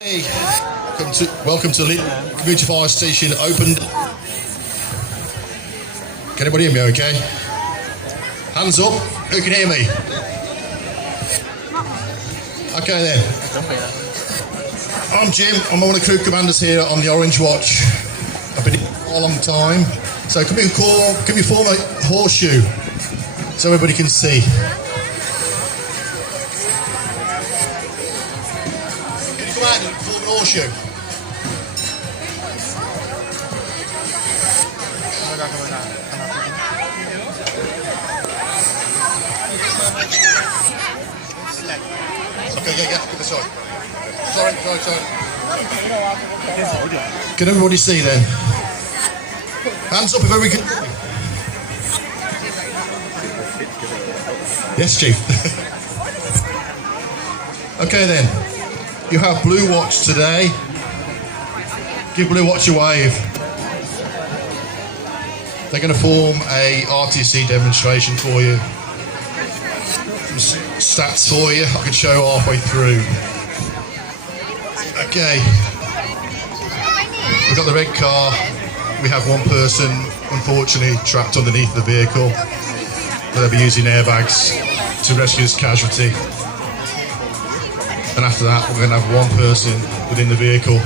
Hey, welcome to Community Fire Station opened. Can anybody hear me okay? Hands up, who can hear me? Okay then. I'm Jim, I'm one of the crew commanders here on the Orange Watch. I've been here for a long time. So can we form a horseshoe so everybody can see? Form an horseshoe. Okay, yeah, give this side. Sorry. Can everybody see then? Hands up if everybody can. Yes, Chief. Okay then. You have Blue Watch today. Give Blue Watch a wave. They're going to form a RTC demonstration for you. Some stats for you I can show halfway through. Okay. We've got the red car. We have one person, unfortunately, trapped underneath the vehicle. They'll be using airbags to rescue this casualty. And after that, we're going to have one person within the vehicle.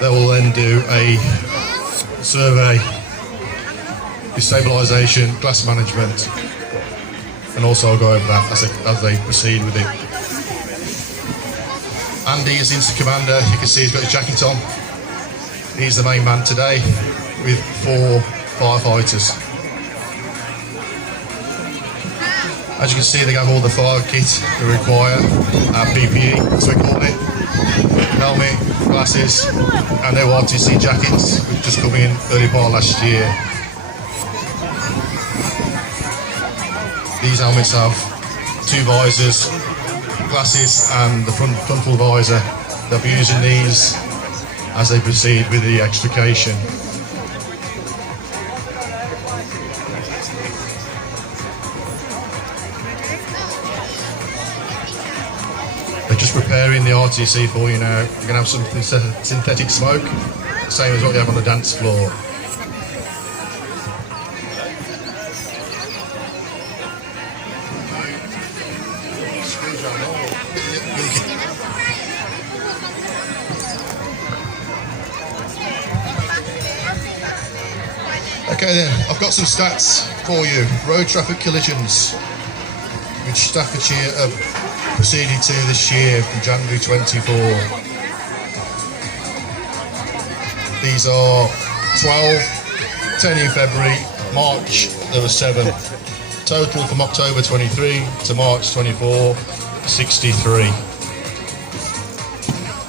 They will then do a survey, destabilisation, glass management, and also I'll go over that as they proceed with it. Andy is Insta Commander. You can see he's got his jacket on. He's the main man today with 4 firefighters. As you can see, they have all the fire kit they require, PPE, as we call it, helmet, glasses, and their RTC jackets, which just come in early part last year. These helmets have 2 visors, glasses, and the frontal visor. They'll be using these as they proceed with the extrication. preparing the RTC for you now. You're going to have some synthetic smoke, same as what you have on the dance floor. Okay then, I've got some stats for you. Road traffic collisions, which Staffordshire have proceeded to this year from January 24. These are 12, 10 in February, March there were 7. Total from October 23 to March 24, 63.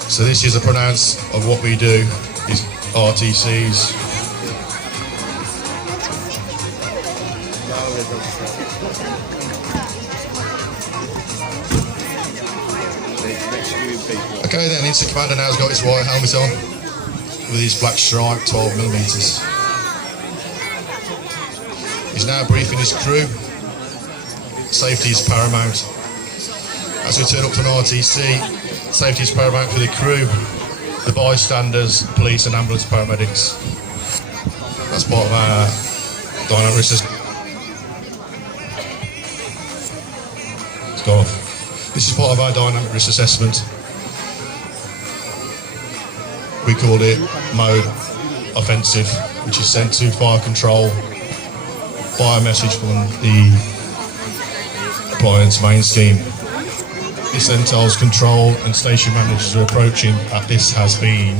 So this is a pronounce of what we do, is RTCs. Okay then, Instant Commander now's got his white helmet on with his black stripe 12mm. He's now briefing his crew. Safety is paramount. As we turn up to an RTC, safety is paramount for the crew, the bystanders, police and ambulance paramedics. That's part of our dynamic risk. Let's go off. This is part of our dynamic risk assessment. We call it mode offensive, which is sent to fire control by a message from the appliance main scheme. This then tells control and station managers are approaching that this has been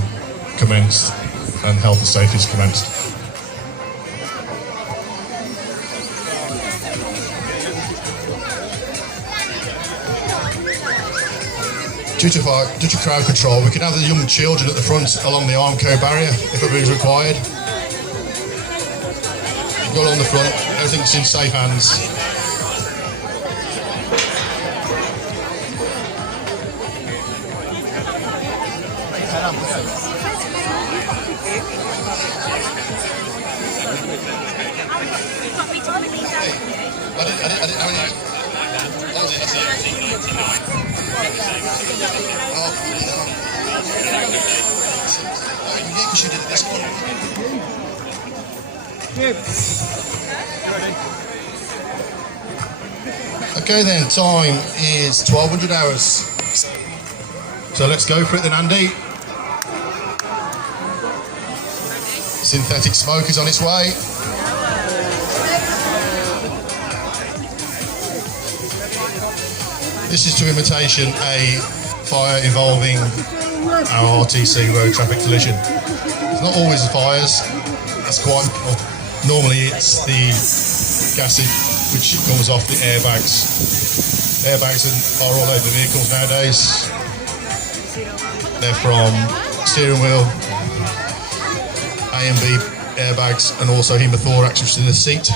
commenced and health and safety is commenced. Due to crowd control, we can have the young children at the front along the Armco barrier if it is required. Go along the front, everything's in safe hands. Okay then, time is 1200 hours. So let's go for it then, Andy. Synthetic smoke is on its way. This is to imitation a fire involving our RTC road traffic collision. It's not always the fires, that's quite normally it's the gas which comes off the airbags. Airbags are all over vehicles nowadays. They're from steering wheel, A and B airbags, and also hemothorax, which is in the seat.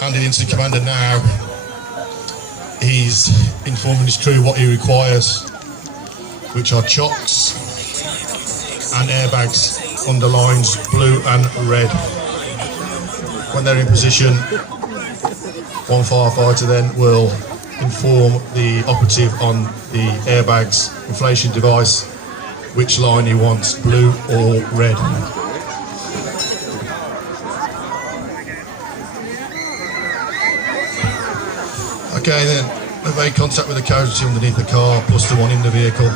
Handing into the commander now. He's informing his crew what he requires, which are chocks and airbags under lines blue and red. When they're in position, one firefighter then will inform the operative on the airbags inflation device which line he wants, blue or red. Okay then, they've made contact with the casualty underneath the car plus the one in the vehicle.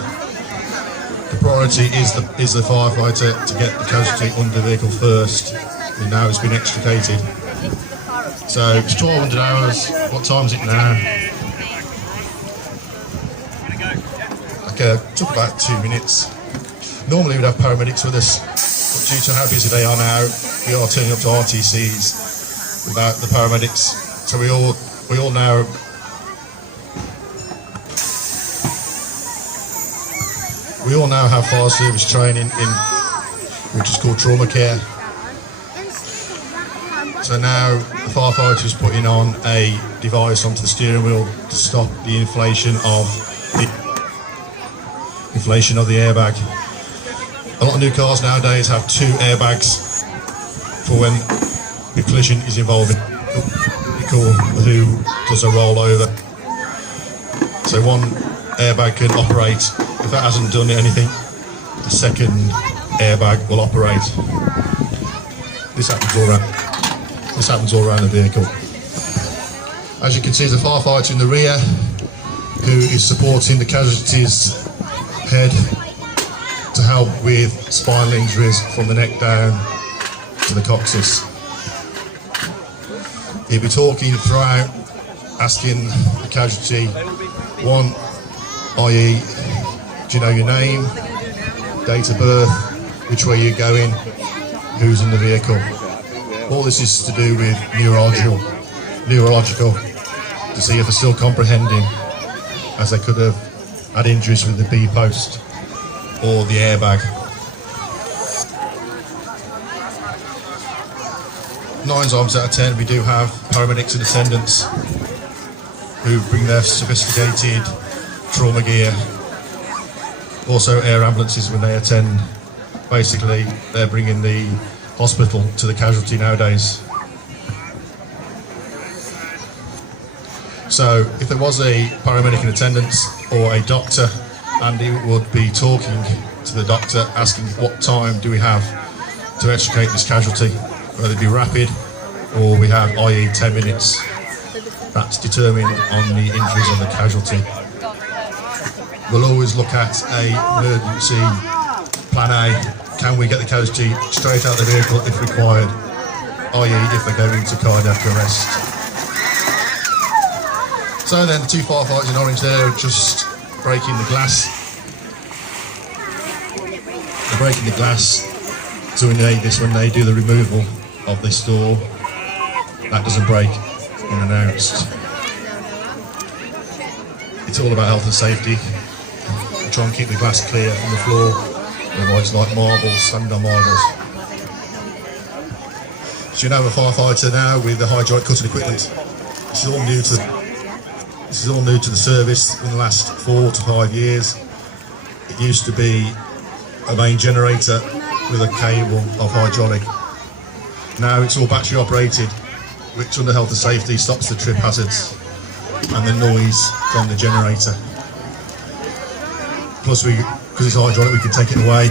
The priority is the firefighter to get the casualty under the vehicle first, and now it's been extricated. So it's 1200 hours. What time is it now? Okay, it took about 2 minutes. Normally we'd have paramedics with us, but due to how busy they are now, we are turning up to RTCs without the paramedics. So we all now have fire service training in which is called trauma care. So now the firefighter is putting on a device onto the steering wheel to stop the inflation of the airbag. A lot of new cars nowadays have 2 airbags for when the collision is involving the vehicle who does a rollover. So one airbag can operate. If that hasn't done anything, the second airbag will operate. This happens all around the vehicle. As you can see, there's a firefighter in the rear who is supporting the casualty's head to help with spinal injuries from the neck down to the coccyx. He'll be talking throughout, asking the casualty, one, i.e., do you know your name, date of birth, which way you're going, who's in the vehicle. All this is to do with neurological, to see if they're still comprehending, as they could have had injuries with the B-post or the airbag. 9 times out of 10 we do have paramedics and attendants who bring their sophisticated trauma gear. Also air ambulances when they attend. Basically they're bringing the hospital to the casualty nowadays. So if there was a paramedic in attendance or a doctor, Andy would be talking to the doctor, asking what time do we have to extricate this casualty, whether it be rapid or we have, i.e. 10 minutes. That's determined on the injuries on the casualty. We'll always look at a emergency plan A. Can we get the casualty straight out of the vehicle if required, i.e. if they go into cardiac arrest. So then the two firefighters in orange there are just breaking the glass. They're breaking the glass to enable this when they do the removal of this door. That doesn't break unannounced. It's all about health and safety. We try and keep the glass clear from the floor, otherwise it's like marbles, sand on marbles. So you know a firefighter now with the hydraulic cutting equipment. This is all new to the service in the last 4 to 5 years. It used to be a main generator with a cable of hydraulic. Now it's all battery operated, which under health and safety stops the trip hazards and the noise from the generator. Plus because it's hydraulic, we can take it away.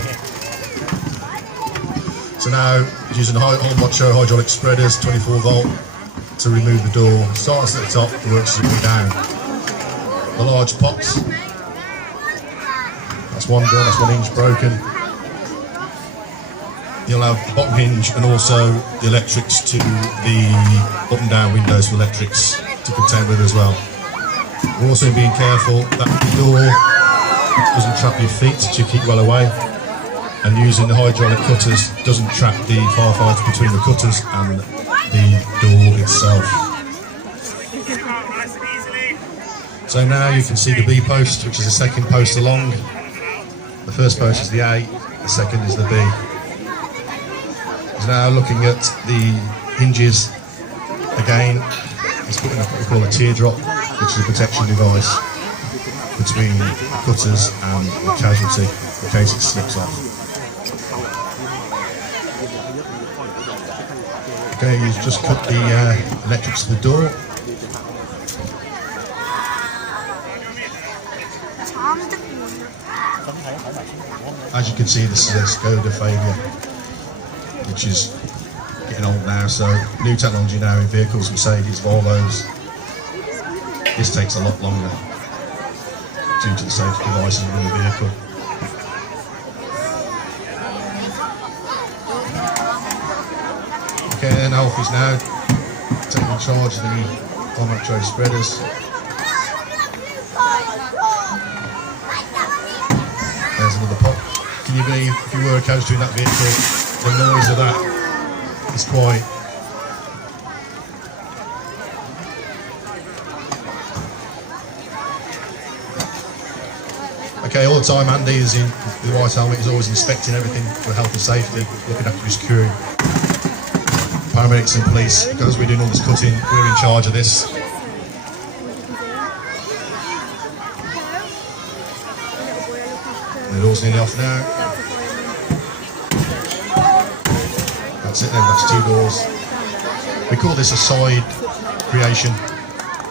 So now using the hydraulic spreaders, 24 volt, to remove the door. Starts at the top, works its way down. The large pops, that's one done, that's 1 inch broken. You'll have the bottom hinge and also the electrics to the up and down windows for electrics to contend with as well. We're also being careful that the door doesn't trap your feet to keep well away, and using the hydraulic cutters doesn't trap the firefighter between the cutters and the door itself. So now you can see the B post, which is the second post along. The first post is the A, the second is the B. He's now looking at the hinges again. He's putting what we call a teardrop, which is a protection device between the cutters and the casualty in case it slips off. Okay, he's just cut the electrics to the door. As you can see, this is a Skoda failure, which is getting old now, so new technology now in vehicles, Mercedes, Volvos. This takes a lot longer due to the safety devices within the vehicle. Okay, then Alf is now taking charge of the doughnut tray spreaders. There's another pop. Can you believe if you were a casualty in that vehicle, the noise of that is quite... Okay, all the time Andy is in the white helmet, he's always inspecting everything for health and safety, looking after his crew. Paramedics and police, because we're doing all this cutting, we're in charge of this. The door's nearly off now. That's it then, that's 2 doors. We call this a side creation,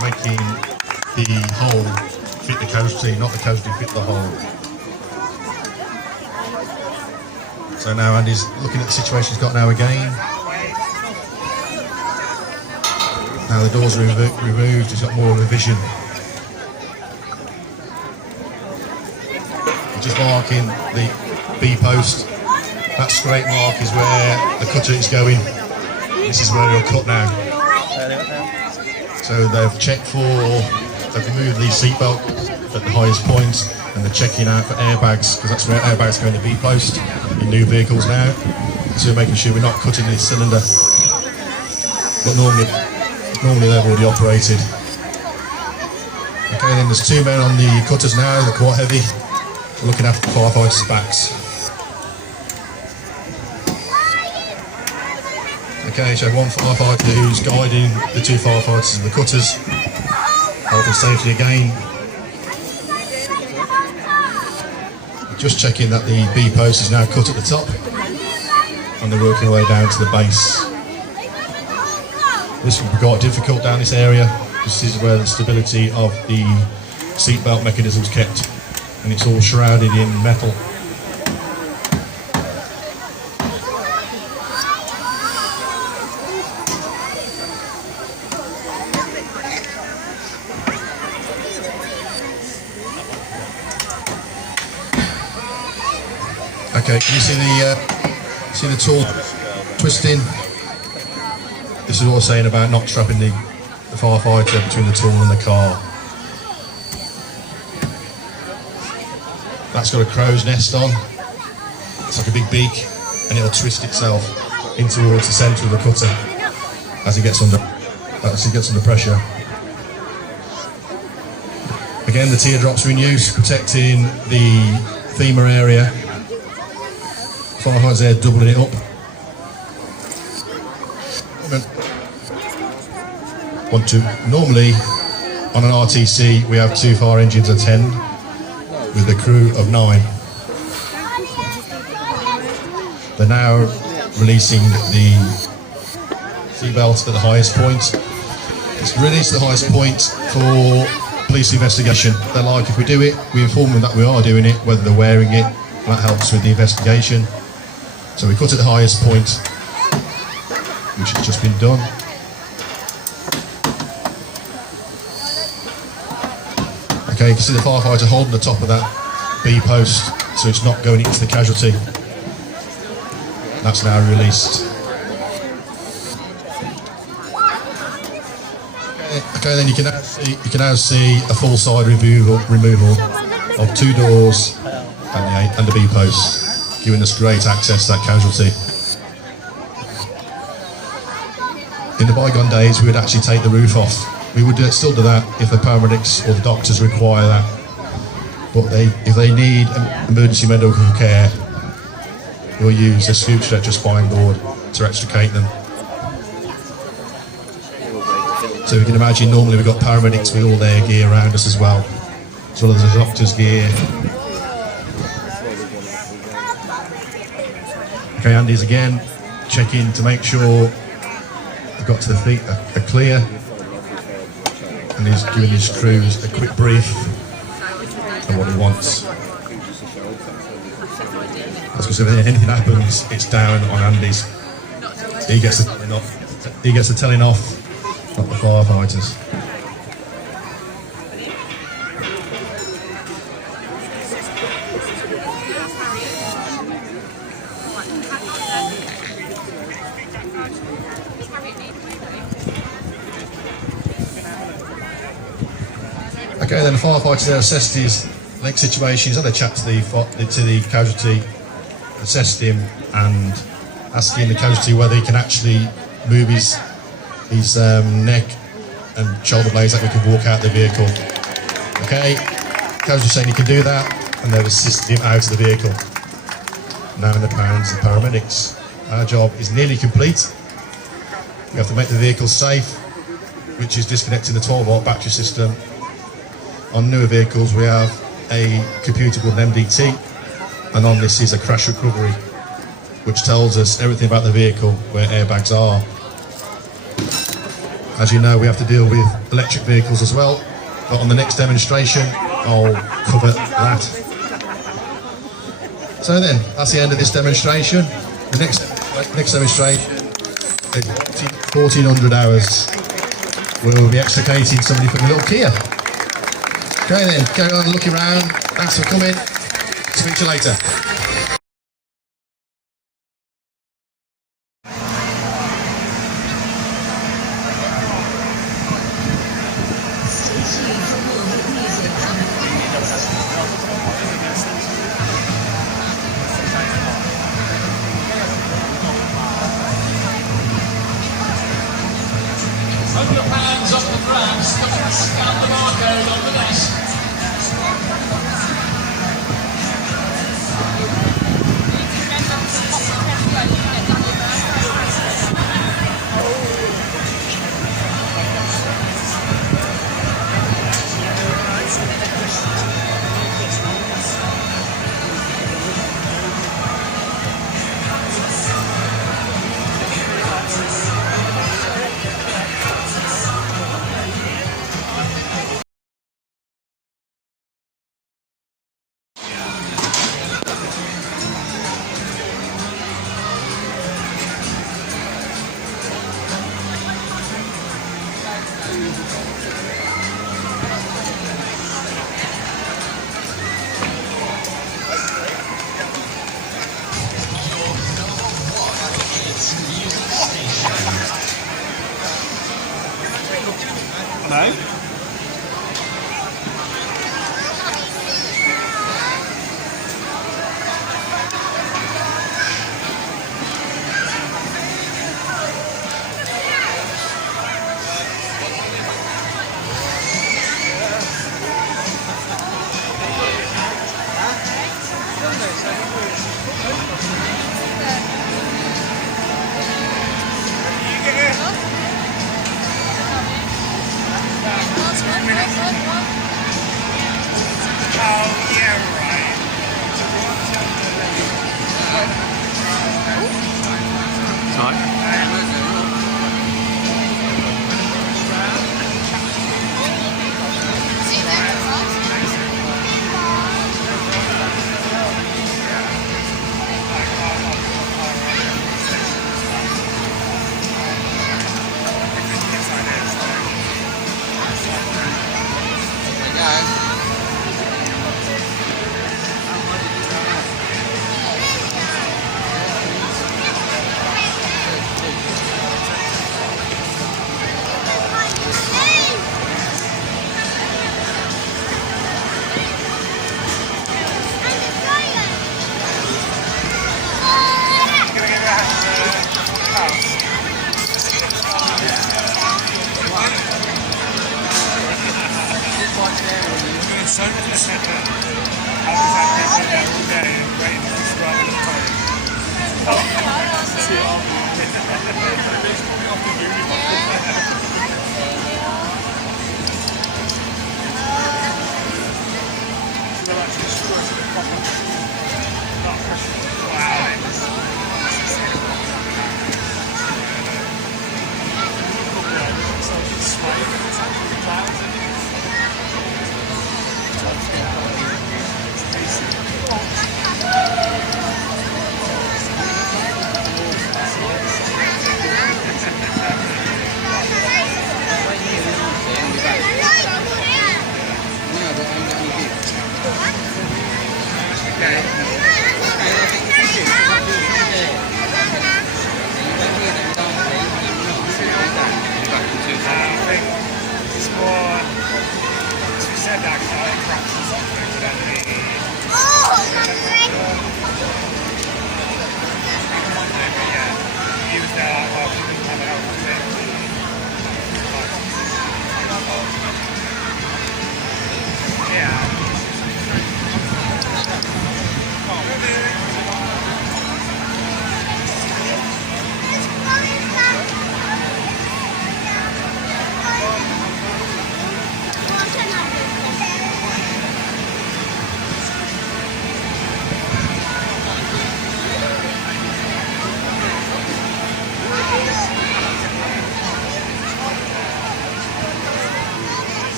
making the hole fit the casualty, not the casualty fit the hole. So now Andy's looking at the situation he's got now again. Now the doors are removed, he's got more of a vision. Just marking the B post. That straight mark is where the cutter is going. This is where he'll cut now. So they've checked they've removed the seatbelt at the highest point, and they're checking out for airbags, because that's where airbags go in the B post in new vehicles now. So we're making sure we're not cutting the cylinder. But normally they've already operated. Okay, then there's two men on the cutters now, they're quite heavy. We're looking after the firefighters' backs. Okay, so one firefighter who's guiding the two firefighters and the cutters. Health and safety again. Just checking that the B post is now cut at the top, and they're working their way down to the base. This will be quite difficult down this area. This is where the stability of the seatbelt mechanism is kept, and it's all shrouded in metal. Okay, can you see the tool twisting? This is what I was saying about not trapping the firefighter between the tool and the car. That's got a crow's nest on. It's like a big beak, and it'll twist itself in towards the centre of the cutter as it gets under pressure. Again, the teardrops are in use, protecting the femur area. Firefighters there doubling it up. Normally on an RTC we have 2 fire engines attend with a crew of 9. They're now releasing the seatbelt at the highest point. It's released at the highest point for police investigation. They're like, if we do it, we inform them that we are doing it, whether they're wearing it. That helps with the investigation. So we cut at the highest point, which has just been done. Okay, you can see the firefighter holding the top of that B post, so it's not going into the casualty. That's now released. Okay, then you can now see a full side removal of 2 doors and the B post, giving us great access to that casualty. In the bygone days, we would actually take the roof off. We would still do that if the paramedics or the doctors require that. But if they need emergency medical care, we'll use a scoop stretcher spine board to extricate them. So you can imagine, normally we've got paramedics with all their gear around us as well as the doctor's gear. Okay, Andy's again checking to make sure they've got to the feet are clear, and he's giving his crews a quick brief on what he wants. That's because if anything happens, it's down on Andy's. He gets the telling off. He gets the telling off, not the firefighters. Okay, then the firefighters there assessed his leg situation. He's had a chat to the casualty, assessed him, and asking the casualty whether he can actually move his neck and shoulder blades, that we can walk out the vehicle. Okay, casualty saying he can do that, and they've assisted him out of the vehicle. Now in the hands of paramedics. Our job is nearly complete. We have to make the vehicle safe, which is disconnecting the 12-volt battery system. On newer vehicles we have a computer called an MDT, and on this is a crash recovery, which tells us everything about the vehicle, where airbags are. As you know, we have to deal with electric vehicles as well, but on the next demonstration I'll cover that. So then, that's the end of this demonstration. The next demonstration, in 1400 hours, we'll be extricating somebody from the little Kia. Okay then, go on, look around. Thanks for coming. Speak to you later. Open your hands off the grabs, scan the barcode on the desk. No?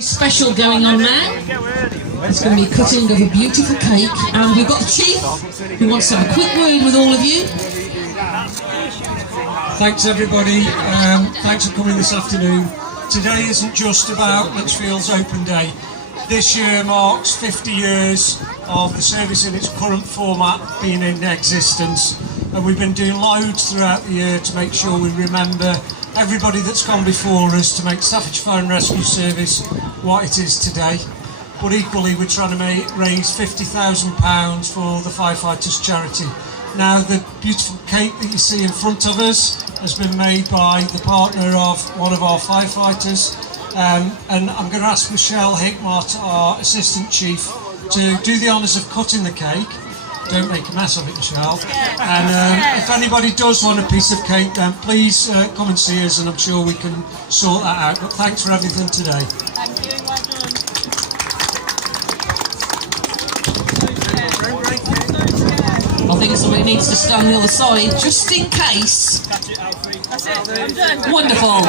Special going on now. It's going to be a cutting of a beautiful cake, and we've got the chief who wants to have a quick word with all of you. Thanks everybody, thanks for coming this afternoon. Today isn't just about Lichfield's Open Day. This year marks 50 years of the service in its current format being in existence, and we've been doing loads throughout the year to make sure we remember everybody that's gone before us to make Staffordshire Fire and Rescue Service what it is today. But equally we're trying to raise £50,000 for the Firefighters Charity. Now the beautiful cake that you see in front of us has been made by the partner of one of our firefighters, and I'm going to ask Michelle Hickmott, our Assistant Chief, to do the honours of cutting the cake. Don't make a mess of it, Michelle. And if anybody does want a piece of cake, then please come and see us, and I'm sure we can sort that out. But thanks for everything today. Thank you, well done. I think somebody needs to stand on the other side, just in case. That's it, I'm done. Wonderful.